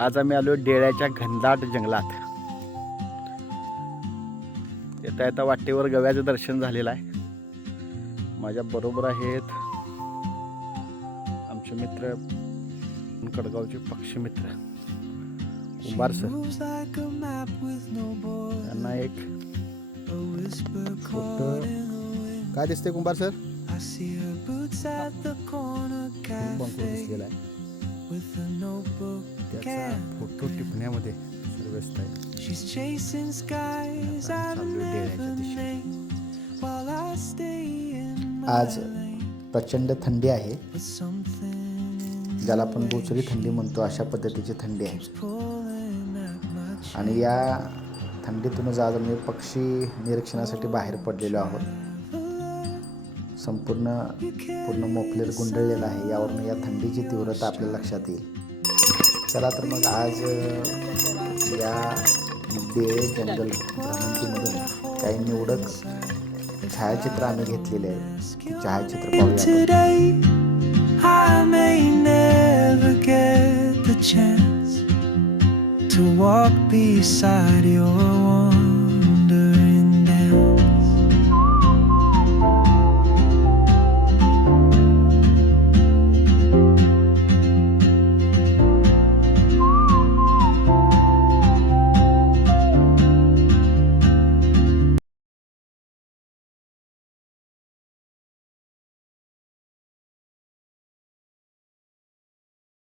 आज आम्ही आलो डेळ्याच्या घनदाट जंगलात. येता येता वाटेवर गव्याचं दर्शन झालेलं आहे. माझ्या बरोबर आहेत आमचे मित्र कडगावचे पक्षी मित्र कुंभार सर. त्यांना एक काय दिसते कुंभार सर? दिसलेला आहे. त्याचा फोटो टिपण्यामध्ये सर्वस्त आहे. आज प्रचंड थंडी आहे, ज्याला आपण बोचरी थंडी म्हणतो अशा पद्धतीची थंडी आहे. आणि या थंडीतूनच आज आम्ही पक्षी निरीक्षणासाठी बाहेर पडलेलो आहोत. पूर्ण मोपलेर गुंडळलेला आहे. यावरून या थंडीची तीव्रता आपल्या लक्षात येईल. चला तर मग आज या डेळे जंगल भ्रमंतीमधून काही निवडक छायाचित्र आम्ही घेतलेले आहेत. ती छायाचित्र पाहूया. I may never get the chance to walk beside your one